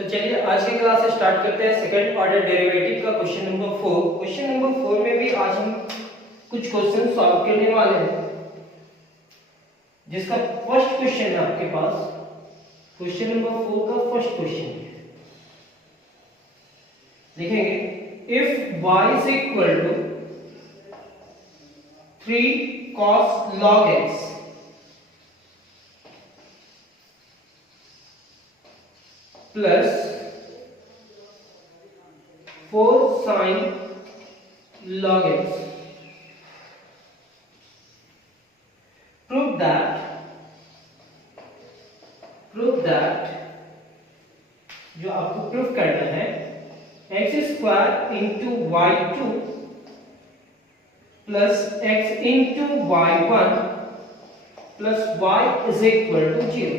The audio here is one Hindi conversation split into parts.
तो चलिए आज की क्लास से स्टार्ट करते हैं सेकंड ऑर्डर डेरिवेटिव का क्वेश्चन नंबर 4। क्वेश्चन नंबर 4 में भी आज हम कुछ क्वेश्चन सॉल्व करने वाले हैं, जिसका फर्स्ट क्वेश्चन है आपके पास। क्वेश्चन नंबर 4 का फर्स्ट क्वेश्चन लिखेंगे, if y is equal to 3 cos log x plus 4 sin log x, prove that जो आपको प्रूफ करना है, x square into y2 plus x into y1 plus y is equal to 0।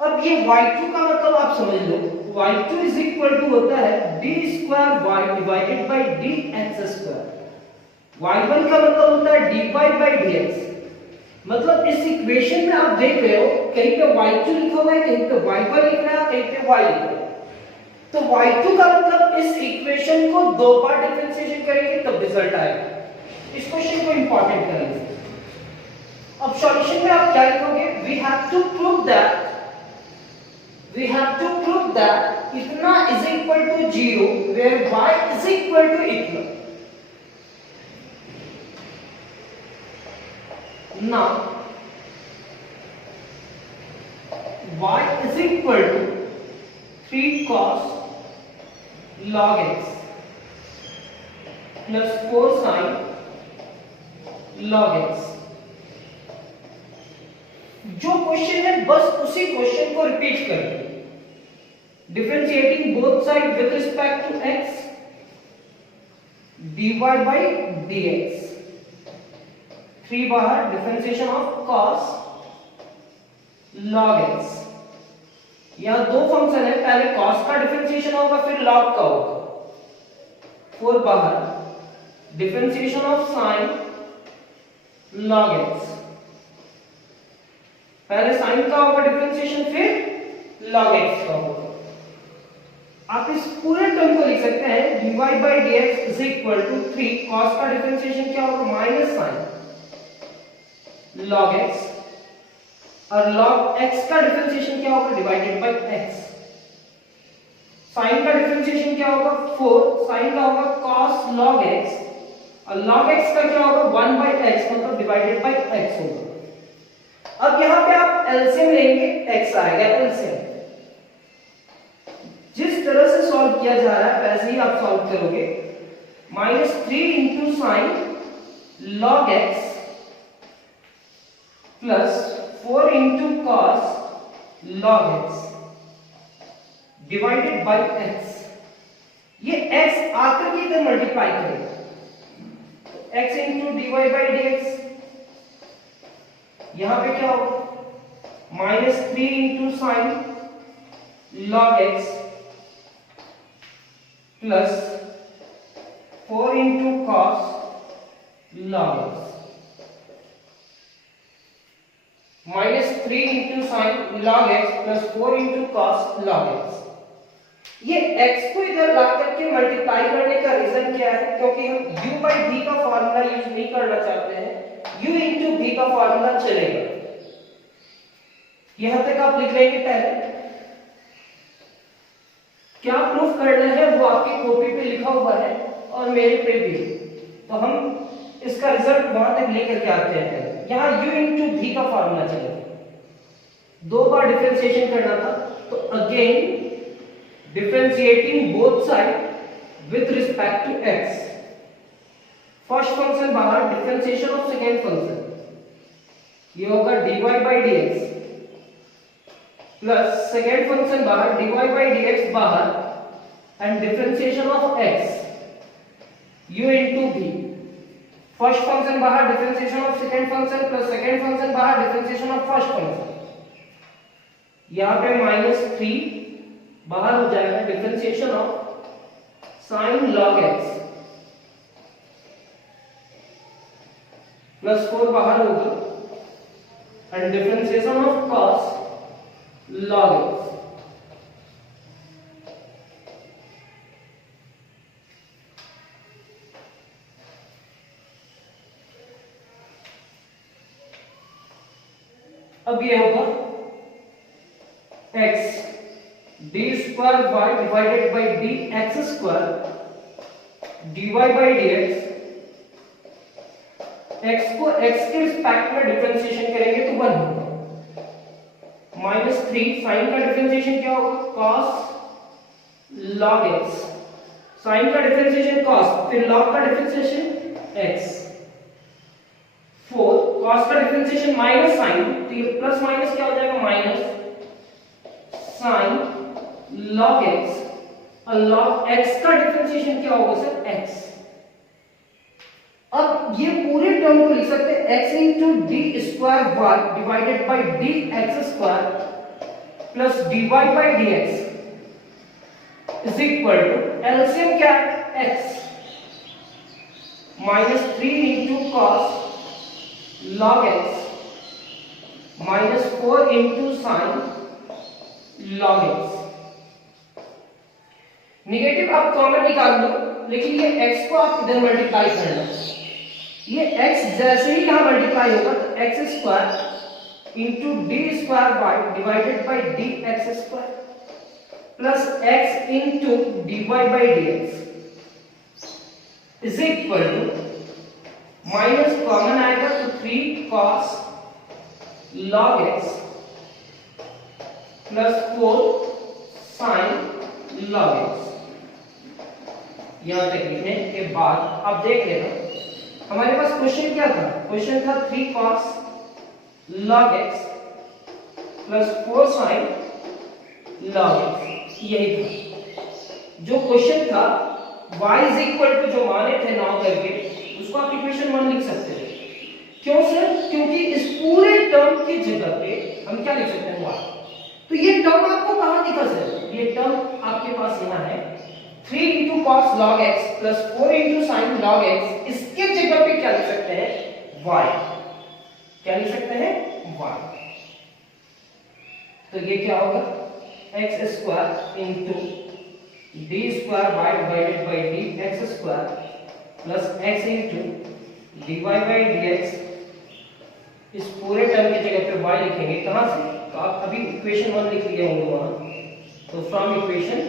अब ये y2 का मतलब आप समझ लो, y2 इज इक्वल टू होता है d square y divided by dx square. y1 का मतलब होता है dy बाय dx। मतलब इस इक्वेशन में आप देख रहे हो, कहीं पे y2 लिखा हुआ है, कहीं पे y1 लिख रहा है, कहीं पे y लिखा है। तो y2 का मतलब इस इक्वेशन को दो बार डिफरेंशिएशन करेंगे तब रिजल्ट आएगा। इस क्वेश्चन को इंपॉर्टेंट करेंगे। अब सॉल्यूशन में आप क्या लिखोगे, we have to prove that इतना is equal to 0 where y is equal to इतना। Now y is equal to 3 cos log x plus 4 sin log x। जो क्वेश्चन है बस उसी क्वेश्चन को रिपीट करें। Differentiating both side with respect to x, dy by dx। 3 बाहर, differentiation of cos log x। यहां दो फंक्शन है, पहले cos का डिफरेंशिएशन होगा फिर log का होगा। 4 बाहर, differentiation of sin log x। पहले sin का होगा डिफरेंशिएशन, फिर log x का होगा। आप इस पूरे टर्म को लिख सकते हैं dy by dx is equal to 3 cos का डिफरेंशिएशन क्या होगा, माइनस sin log x, और log x का डिफरेंशिएशन क्या होगा, डिवाइडेड बाय x। sin का डिफरेंशिएशन क्या होगा, 4, sin का होगा cos log x, और log x का क्या होगा, 1 by x, मतलब डिवाइडेड बाय x होगा। अब यहां पे आप एलसीएम लेंगे, x आएगा एलसीएम। जिस तरह से सॉल्व किया जा रहा है वैसे ही आप सॉल्व करोगे। -3 into sine log x plus 4 into cos log x divided by x। ये x आकर के इधर मल्टीप्लाई करेगा, x into dy by dx। यहां पे क्या होगा, -3 into sine log x plus 4 into cos log x, -3 into sine log x plus 4 into cos log x। ये x को इधर ला करके मल्टीप्लाई करने का रीजन क्या है, क्योंकि हम u by v का फॉर्मूला यूज नहीं करना चाहते हैं, u इंटू v का फॉर्मूला चलेगा। यहां तक आप लिख लेंगे। पहले क्या प्रूफ करना है वो आपकी कॉपी पे लिखा हुआ है और मेरे पे भी, तो हम इसका रिजल्ट वहां तक लेकर के आते हैं। यहां u इंटू v का फॉर्मूला चलेगा, दो बार डिफरेंशिएशन करना था, तो again differentiating both side with respect to x। First function बाहर, डिफरेंशिएशन ऑफ सेकेंड फंक्शन, ये होगा dy by dx plus second function बाहर, dy by dx बाहर, and differentiation of x u into v। First function बाहर, differentiation of second function plus second function बाहर, डिफरेंशिएशन ऑफ फर्स्ट फंक्शन। यहां पे -3 बाहर हो जाएगा, differentiation of sin log x plus 4 बाहर होगा, and differentiation of cos log x। अब ये होगा x D square Y divided by D x square dy by dx। x को x के रिस्पेक्ट में डिफरेंशिएशन करेंगे तो 1 होगा। -3 साइन का डिफरेंशिएशन क्या होगा? cos log x। साइन का डिफरेंशिएशन cos, फिर log का डिफरेंशिएशन x। 4 cos का डिफरेंशिएशन माइनस साइन, तो ये प्लस माइनस क्या हो जाएगा? Minus sine log x। और log x का डिफरेंशिएशन क्या होगा सर? x। अब ये पूरे टर्म को लिख सकते हैं x into D square Y divided by D x square plus D Y by D x is equal to LCM क्या है? x -3 into cos log x -4 into sine log x। Negative आप कॉमन निकाल लो, लेकिन ये x को आप इधर मल्टीप्लाई करना। ये x जैसे ही यहां मल्टीप्लाई होगा तो X square into D square Y divided by D x square plus x into D Y by D x is equal to minus common आएगा तो 3 cos log x plus 4 sin log x। यहां तक लिखने के बाद आप देख लेना हमारे पास क्वेश्चन क्या था? क्वेश्चन था 3 cos log x plus 4 sin log x। यही था जो क्वेश्चन था। y इज इक्वल टू जो माने थे 9 करके, उसको आप इक्वेशन 1 लिख सकते हैं। क्यों सर? क्योंकि इस पूरे टर्म की जगह पे हम क्या लिख सकते हैं? y। तो ये टर्म आपको कहां दिखा सर? ये टर्म आपके पास यहां है 3 into cos log x plus 4 into sine log x. इसके जगह पे क्या लिख सकते हैं? y। क्या लिख सकते हैं? y। तो ये क्या होगा? X square into D square Y divided by D x square plus x into D Y by D x. इस पूरे टर्म की जगह पे y लिखेंगे। कहां से? तो आप अभी इक्वेशन 1 लिख लिए होंगे वहां, तो फ्रॉम इक्वेशन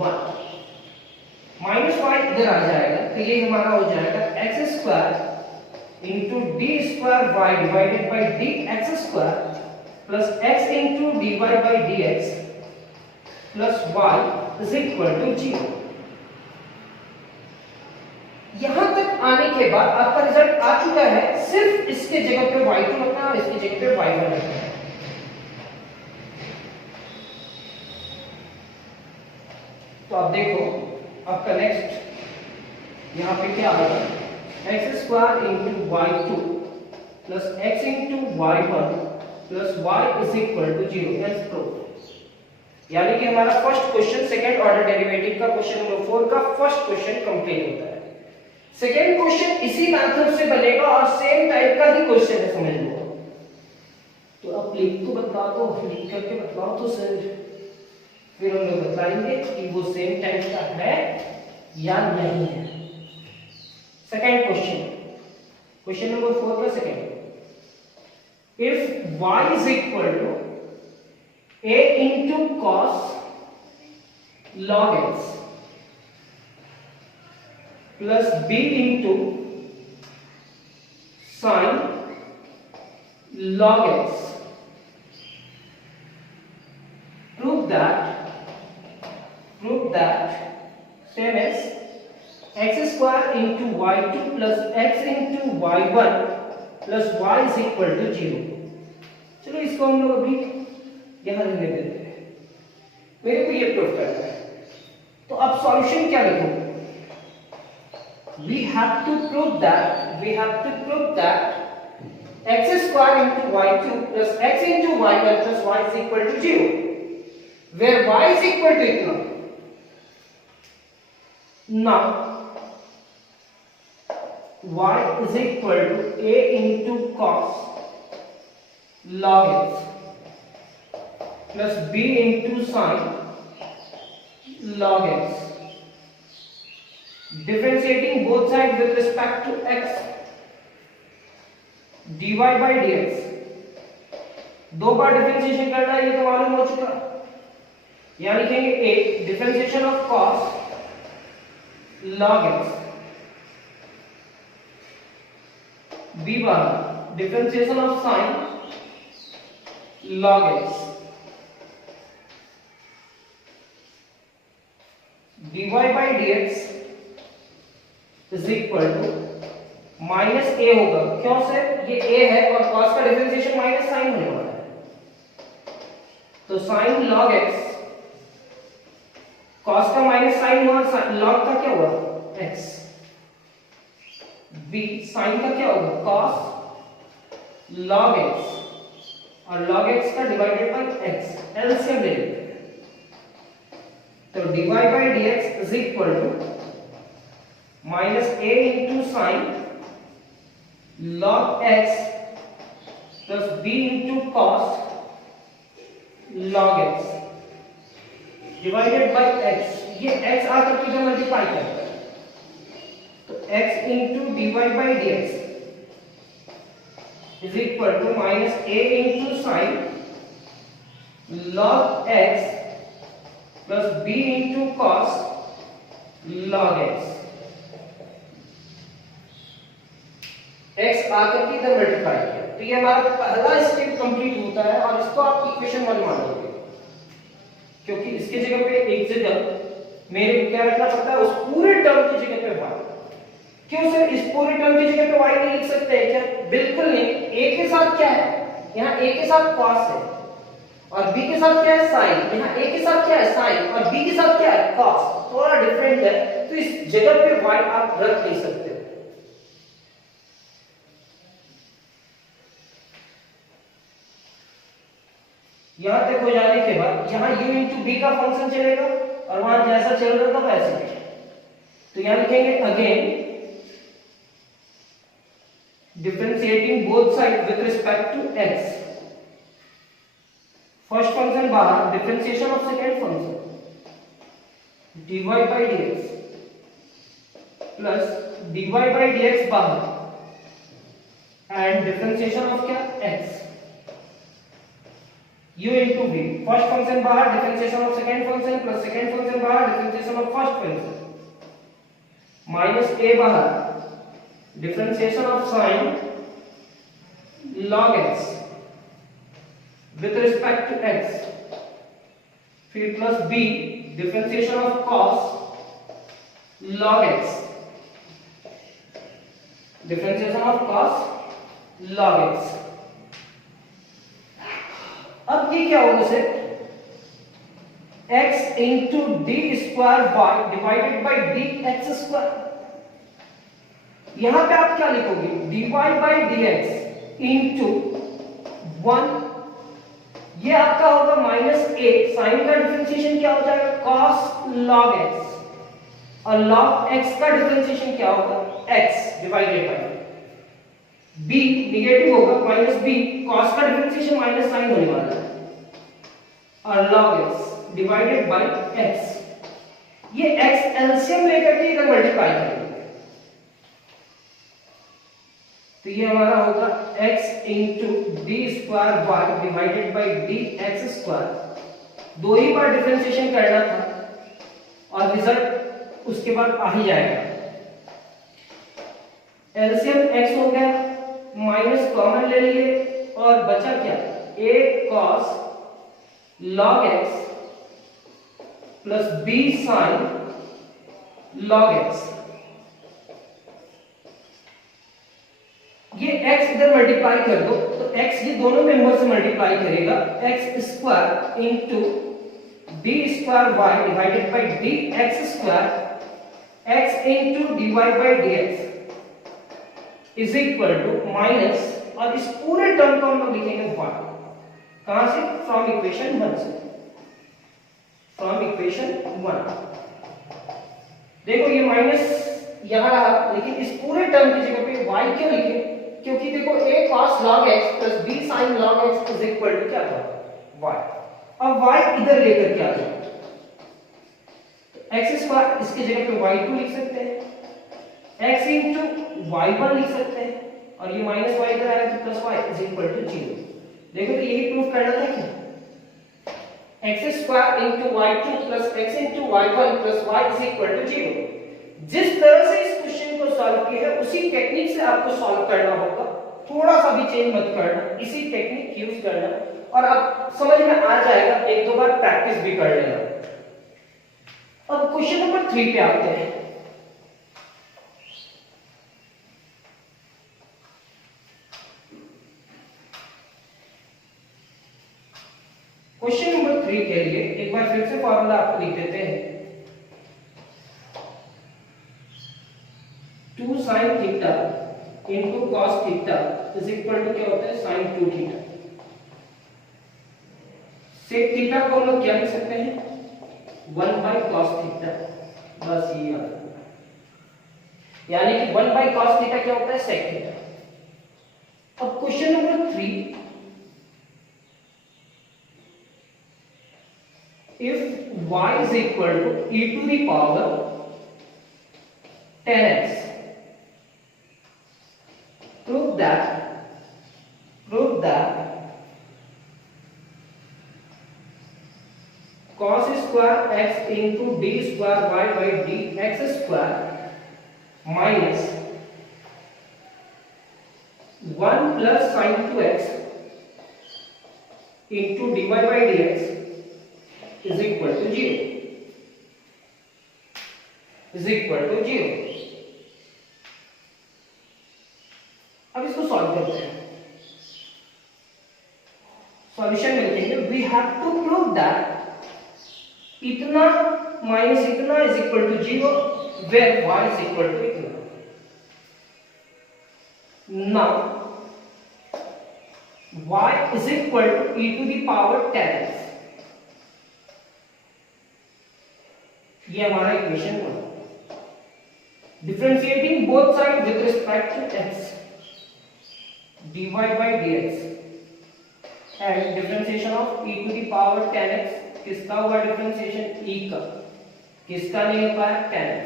1 माइनस y इधर आ जाएगा, तो ये हमारा हो जाएगा x square into D square Y divided by D x square plus x into D Y by D x plus y is equal to 0। यहां तक आने के बाद आपका रिजल्ट आ चुका है। सिर्फ इसके जगह पे y2 रखना है और इसकी जगह पे y1 रखना है। तो आप देखो आपका नेक्स्ट यहां पे क्या होगा? X square into y two plus x into y one plus y is equal to 0 as proof. यानी कि हमारा first question second order derivative का क्वेश्चन नंबर 4 का फर्स्ट क्वेश्चन कंप्लीट होता है। सेकंड क्वेश्चन इसी मेथड से बनेगा और सेम टाइप का ही क्वेश्चन है, समझ लो। तो अब लिख तो बता दो, लिख करके बताओ तो सर, फिर हम लोग बताएंगे कि वो सेम टाइप का है या नहीं है। सेकंड क्वेश्चन, क्वेश्चन नंबर 4 का second. If y is equal to a into cos log x plus b into sin log x, prove that same as x square into y2 plus x into y1 plus y is equal to 0। चलो इसको हम लोग अभी यहां रहने देते हैं, मेरे को ये प्रूफ करना है। तो अब सॉल्यूशन क्या लिखोगे? we have to prove that x square into y2 plus x into y1 plus y is equal to 0, where y is equal to itna। now y is equal to a into cos log x plus b into sin log x, differentiating both sides with respect to x, dy by dx दो बार डिफरेंशिएशन करना है, ये तो मालूम हो चुका। यहाँ लिखेंगे A differentiation of cos log x, b बार differentiation of sine log x, dy by dx is equal to minus A होगा। क्यों से? ये a है और cos का डिफरेंशिएशन माइनस साइन होने वाला है, तो साइन log x, cos का माइनस साइन हुआ, log का क्या हुआ x, b साइन का क्या होगा cos log x, और log x का डिवाइडेड बाय x, एलसीएम ले लेते हैं। तो dy by dx is equal to minus a into sine log x plus b into cos log x divided by x। ये x आकर के जो मल्टीप्लाई करता है, तो x into dy by dx is equal to minus a into sine log x plus b into cos log x। x आकर के इधर मल्टीप्लाई किया, तो ये हमारा पहला स्टेप कंप्लीट होता है और इसको आप इक्वेशन 1 मान लोगे, क्योंकि इसके जगह पे एक जगह मेरे क्या रखना पड़ता है, उस पूरे टर्म की जगह पे y। क्यों सर इस पूरे टर्म की जगह पे y नहीं लिख सकते हैं क्या? बिल्कुल नहीं। a के साथ क्या है, यहाँ a के साथ cos है, और b के साथ क्या है sin। यहाँ a के साथ क्या है sin, और b के साथ क्या है cos, थोड़ा डिफरेंट है, तो इस जगह पे y आप रख नहीं सकते। यहां तक हो जाने के बाद यहां u इंटू बी का फंक्शन चलेगा और वहां जैसा चल रहा था वैसे। तो यहां लिखेंगे again differentiating both side with respect to x। First function बाहर, differentiation of second function dy by dx plus dy by dx बाहर एंड डिफरेंशिएशन ऑफ क्या x u into v। First function बाहर, differentiation of second function plus second function बाहर, differentiation of first function minus a बाहर, differentiation of sin log x with respect to x, फिर plus b differentiation of cos log x, differentiation of cos log x। अब ये क्या होगा sir, x into D square by divided by d x square. यहां पे आप क्या लिखोगे, dy by D x into 1, ये आपका होगा माइनस a, साइन का डिफरेंशिएशन क्या हो जाएगा cos log x, और log x का डिफरेंशिएशन क्या होगा x divided bye b, negative होगा माइनस b, cos का डिफरेंशिएशन माइनस साइन होने वाला है, और log x divided by x। ये x एलसीएम लेकर के इधर मल्टीप्लाई करेंगे, तो ये हमारा होगा x into D square Y divided by d x square. दो ही बार डिफरेंशिएशन करना था और रिजल्ट उसके बाद आ ही जाएगा। एलसीएम x हो गया, माइनस कॉमन ले लिए और बचा क्या, a cos log x plus b sin log x। ये x इधर मल्टीप्लाई कर दो, तो x ये दोनों मेंबर से मल्टीप्लाई करेगा, x square into D square Y divided by D x square x into D Y by D x is equal to minus, और इस पूरे टर्म को हम लोग लिखेंगे 1। कहां से, फ्रॉम इक्वेशन 1 से, फ्रॉम इक्वेशन 1। देखो ये माइनस यहां रहा, लेकिन इस पूरे टर्म की जगह पे y क्यों लिखे, क्योंकि देखो a cos log x plus b sin log x is equal to क्या था y। अब y इधर लेकर के आ जाओ, x स्क्वायर इसकी जगह पे y2 लिख सकते हैं, x इंटू y1 लिख सकते हैं, और ये माइनस y इधर आएगा तो plus y is equal to 0। देखो तो यही प्रूफ करना था क्या, x square into y two plus x into y one plus y is equal to 0। जिस तरह से इस क्वेश्चन को सॉल्व किया है उसी टेक्निक से आपको सॉल्व करना होगा, थोड़ा सा भी चेंज मत करना, इसी टेक्निक यूज करना और आप समझ में आ जाएगा, एक दो बार प्रैक्टिस भी कर लेना। अब क्वेश्चन नंबर 3 पे आते हैं। क्वेश्चन नंबर 3 के लिए एक बार फिर से फॉर्मूला आपको लिख देते हैं, 2 sin theta into cos theta is equal to क्या होता है sin 2 थीटा। सेक थीटा को हम लोग क्या लिख सकते हैं 1 बाय cos थीटा, बस ये याद रखना, यानी कि 1 बाय cos थीटा क्या होता है सेक थीटा। अब question number 3, if y is equal to e to the power 10x, prove that cos square x into d square y by dx square minus 1 plus sin 2x into dy by dx is equal to 0, is equal to 0। अब इसको सॉल्व करते हैं, सॉल्यूशन में लिखेंगे we have to prove that इतना माइनस इतना is equal to 0 where y is equal to इतना। Now y is equal to e to the power 10x, ये हमारा equation 1। Differentiating both side with respect to x, dy by dx and differentiation of e to the power 10x, किसका हुआ डिफरेंशिएशन e का, किसका नहीं हो पाया 10x,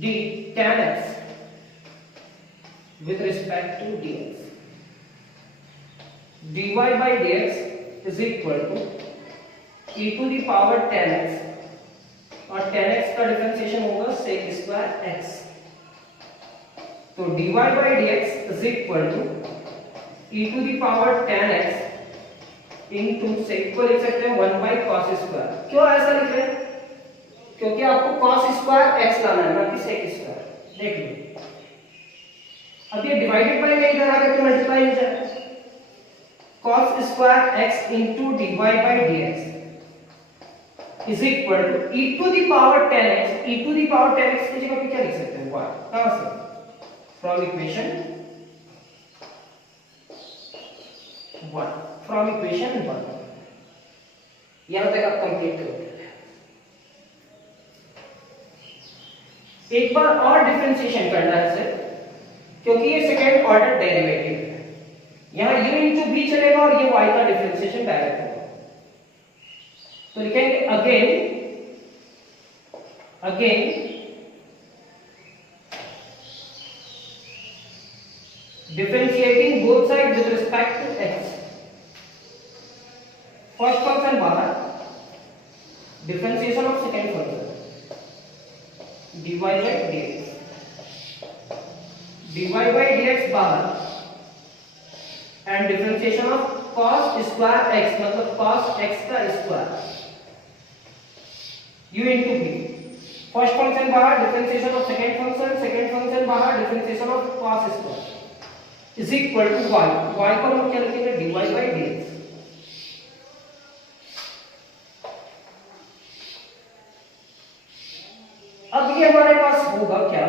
d 10x with respect to dx, dy by dx is equal to e to the power 10x और 10x का डिफरेंशिएशन होगा sec स्क्वायर x, तो dy by dx is equal to e to the power 10x into sec को लिख सकते हैं 1 by cos स्क्वायर। क्यों ऐसा लिख रहे हैं, क्योंकि आपको cos स्क्वायर x लाना है ना कि sec स्क्वायर। देख लो अब ये डिवाइडेड बाय में इधर आकर के मल्टीप्लाई हो जाए, cos square x into dy by dx is equal to e to the power 10x, e to the power 10x की जगह पे क्या लिख सकते हैं 1, कहां से, from equation 1, from equation 1। यहां तक आप कंप्लीट करोगे। एक बार और डिफरेंशिएशन करना है सर, क्योंकि ये सेकेंड ऑर्डर डेरिवेटिव है, यहां u into v चलेगा और ये y का डिफरेंशिएशन डायरेक्ट होगा, तो लिखेंगे again differentiating both side with respect to x, first function बाहर, differentiation of second function dy by dx, dy by dx बाहर and differentiation of cos square x मतलब cos x का square u into v, first function बाहर, डिफरेंशिएशन ऑफ सेकंड फंक्शन बाहर, differentiation of cos square is equal to y, y को हम क्या लिखेंगे dy by dx। अब ये हमारे पास होगा क्या,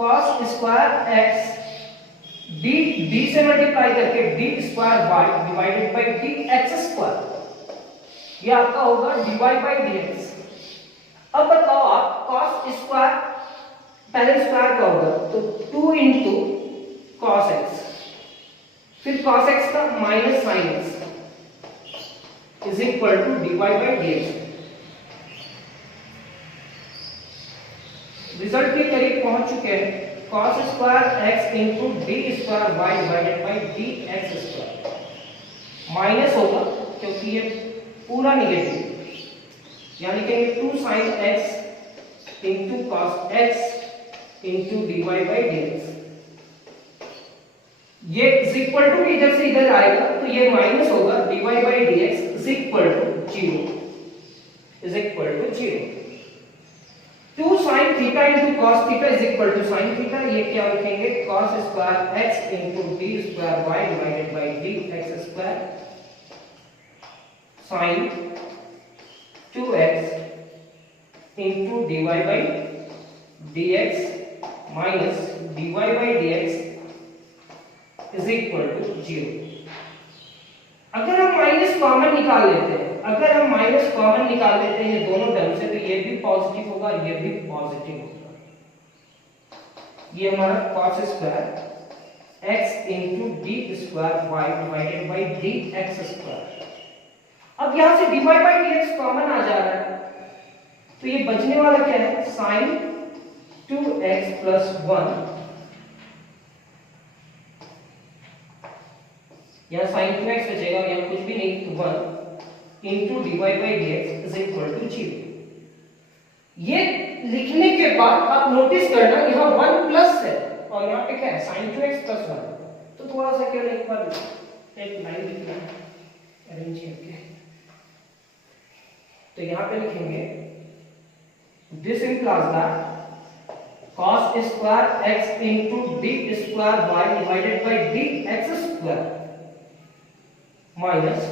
cos स्क्वायर x d से मल्टीप्लाई करके d square y divided by dx square, ये आपका होगा dy by dx। अब बताओ आप cos स्क्वायर पहले स्क्वायर का होगा तो 2 into cos x, फिर cos x का minus sin x is equal to dy by dx। Result के करीब पहुंच चुके हैं, cos square x into D square y divided by D x square minus होगा क्योंकि ये पूरा निगेटिव, यानी कि 2 sin x into cos x into D Y by D x. ये इज इक्वल टू इधर से इधर आएगा तो ये माइनस होगा dy by dx is equal to 0, is equal to 0। 2 sin theta into cos theta is equal to sin theta, ये क्या लिखेंगे cos square x into d square y divided by dx square sin 2x into dy by dx minus dy by dx is equal to 0। अगर हम माइनस कॉमन निकाल लेते हैं, अगर हम माइनस कॉमन निकाल लेते हैं ये दोनों टर्म से, तो ये भी पॉजिटिव होगा और ये भी पॉजिटिव होगा। ये हमारा cos square x into D square y divided by D x square. अब यहां से dy बाई dx कॉमन आ जा रहा है तो ये बचने वाला क्या है sin 2x प्लस 1, यहाँ sin 2x बचेगा, यहाँ कुछ भी नहीं तो 1 into dy by dx is equal to 0। ये लिखने के बाद आप नोटिस करना यहाँ 1 प्लस है और यहाँ पे क्या है sin 2x प्लस 1, तो थोड़ा सा केवल एक बार एक लाइन लिखना है अरेंज करके, तो यहाँ पे लिखेंगे this implies that cos square x into D square y divided by D x square minus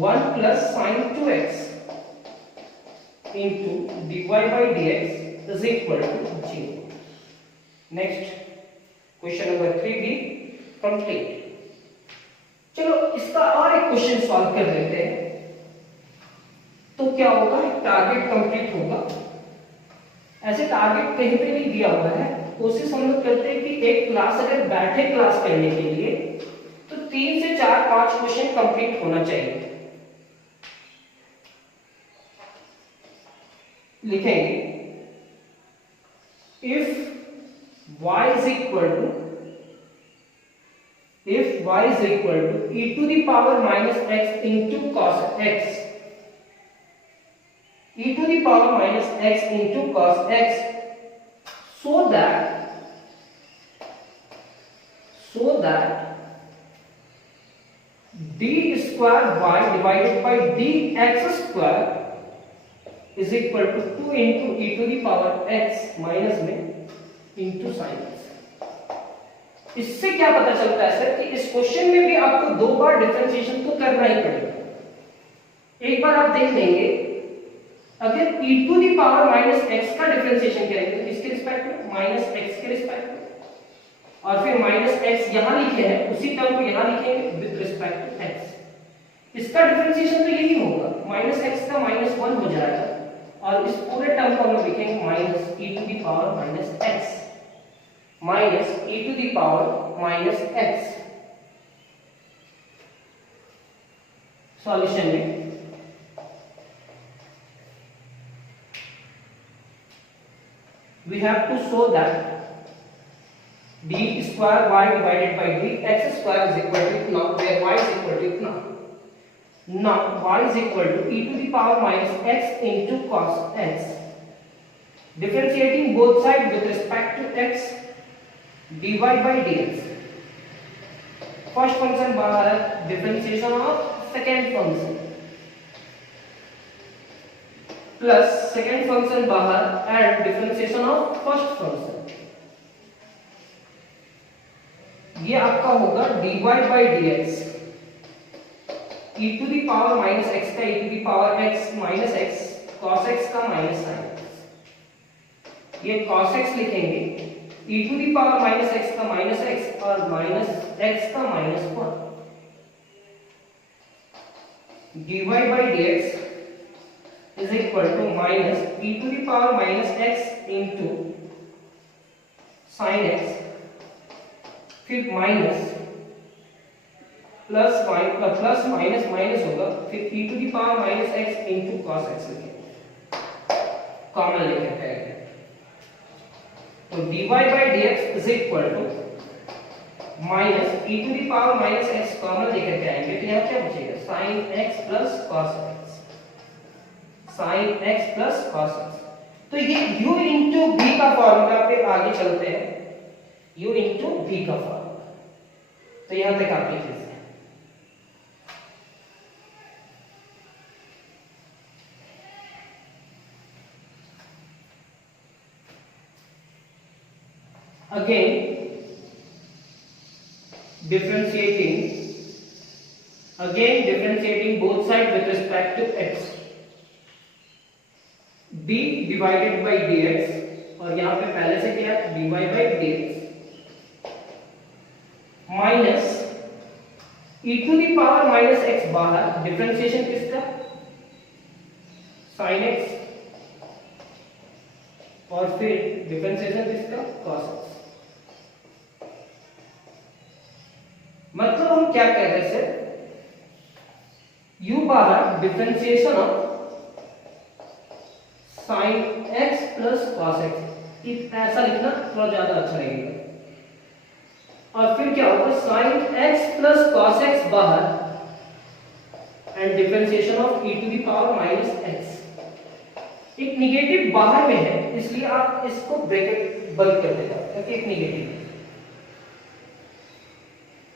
1 plus sin 2x into dy by dx is equal to 0। Next question number 3 भी कंप्लीट। चलो इसका और एक क्वेश्चन सॉल्व कर लेते हैं, तो क्या होगा टारगेट कंप्लीट होगा। ऐसे टारगेट कहीं पे नहीं दिया हुआ है, कोशिश हम लोग करते हैं कि एक क्लास अगर बैठे क्लास करने के लिए तो 3 से 4-5 क्वेश्चन कंप्लीट होना चाहिए। लिखेंगे if y is equal to e to the power minus x into cos x, e to the power minus x into cos x, so that d square y divided by dx square is equal to 2 into e to the power x minus में into sin x। इससे क्या पता चलता है सर कि इस क्वेश्चन में भी आपको 2 बार डिफरेंशिएशन तो करना ही पड़ेगा। एक बार आप देख लेंगे अगर e to the power minus x का डिफरेंशिएशन करेंगे तो किसके रिस्पेक्ट में माइनस x के रिस्पेक्ट में, और फिर माइनस x यहां लिखे हैं उसी टर्म को यहां लिखेंगे विद रिस्पेक्ट टू x। इसका डिफरेंशिएशन तो यही होगा, माइनस x का माइनस 1 हो जाएगा और इस पूरे टर्म को हम लोग लिखेंगे minus e to the power minus x minus e to the power minus x। Solution में we have to show that d square y divided by dx square is equal to इतना, where y is equal to इतना। Now y is equal to e to the power minus x into cos x, differentiating both sides with respect to x dy by dx। First function बाहर है, differentiation of second function plus second function बाहर and differentiation of first function. ये आपका होगा dy by dx e to the power minus x का e to the power x minus x cos x का minus sin x। ये cos x लिखेंगे e to the power minus x का minus x और minus x का minus 1। dy by dx is equal to minus e to the power minus x into sin x, फिर माइनस प्लस माइनस माइनस होगा, फिर e to the power minus x into cos x लिखेंगे, कॉमन लेकर आएंगे। तो dy by dx is equal to minus e to the power minus x common लेकर के आएंगे तो यहाँ क्या बचेगा sin x plus cos x, sin x plus cos x। तो ये u इंटू v का फॉर्मूला पे आगे चलते हैं, u इंटू v का फॉर्मूला। तो यहां तक आप लिख लीजिए। Again differentiating both sides with respect to x, d divided by dx और यहां पे पहले से क्या है dy by dx minus e to the power minus x बाहर, डिफरेंशिएशन किसका sin x और फिर डिफरेंशिएशन किसका cos x। मतलब हम क्या कह रहे हैं u बाहर differentiation of sin x plus cos x, ऐसा लिखना थोड़ा ज्यादा अच्छा लगेगा। और फिर क्या होगा sin x plus cos x बाहर and differentiation of e to the power minus x। एक निगेटिव बाहर में है इसलिए आप इसको ब्रैकेट बंद कर देगा क्योंकि एक निगेटिव है।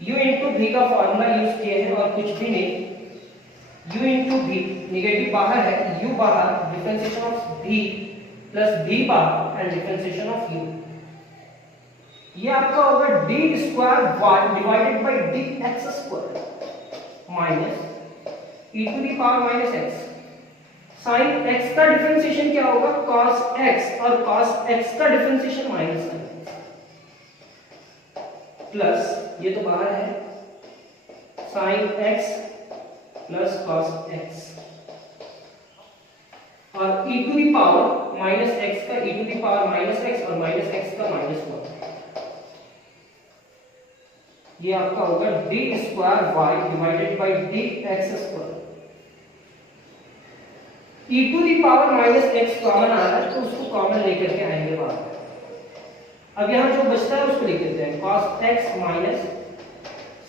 u इंटू v का फॉर्मूला यूज किए हैं और कुछ भी नहीं, u इंटू v निगेटिव बाहर है, u बाहर differentiation of v plus v बाहर एंड डिफरेंशिएशन ऑफ u। ये आपका होगा d square y divided by dx square minus e to the power minus x। sin x का डिफरेंशिएशन क्या होगा cos x और cos x का डिफरेंशिएशन माइनस sin प्लस ये तो बाहर है sin x plus cos x और e to the power minus x का e to the power minus x और माइनस x का माइनस 1। ये आपका होगा d square y divided by dx square. e to the power minus x common आ रहा है तो उसको कॉमन लेकर के आएंगे बाहर। अब यहां जो बचता है उसको लिख देते हैं cos x minus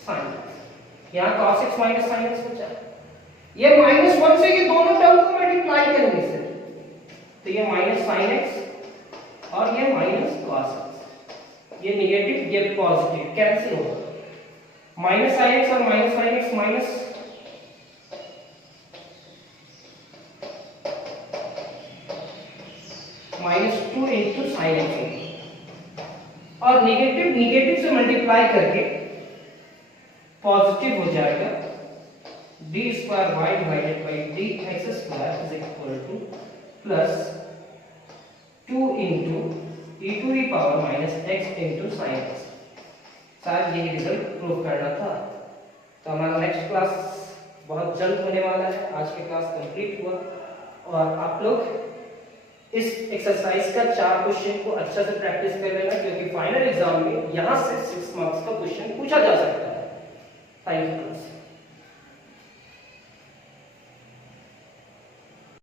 sin x। यहां cos x minus sin x बचा, ये -1 से ये दोनों टर्म को मल्टीप्लाई करेंगे सर, तो ये माइनस sin x और ये माइनस cos x, ये नेगेटिव ये पॉजिटिव कैंसिल होगा। माइनस sin x और minus sin x minus -2 into sin x और नेगेटिव नेगेटिव से मल्टीप्लाई करके पॉजिटिव हो जाएगा d square y divided by dx square is equal to plus 2 into e to the power minus x into sin x। Sir यही रिजल्ट प्रूव करना था। तो हमारा नेक्स्ट क्लास बहुत जल्द होने वाला है। आज की क्लास कंप्लीट हुआ और आप लोग इस एक्सरसाइज का 4 क्वेश्चन को अच्छा से प्रैक्टिस कर लेना क्योंकि फाइनल एग्जाम में यहां से 6 मार्क्स का क्वेश्चन पूछा जा सकता है। Thank you.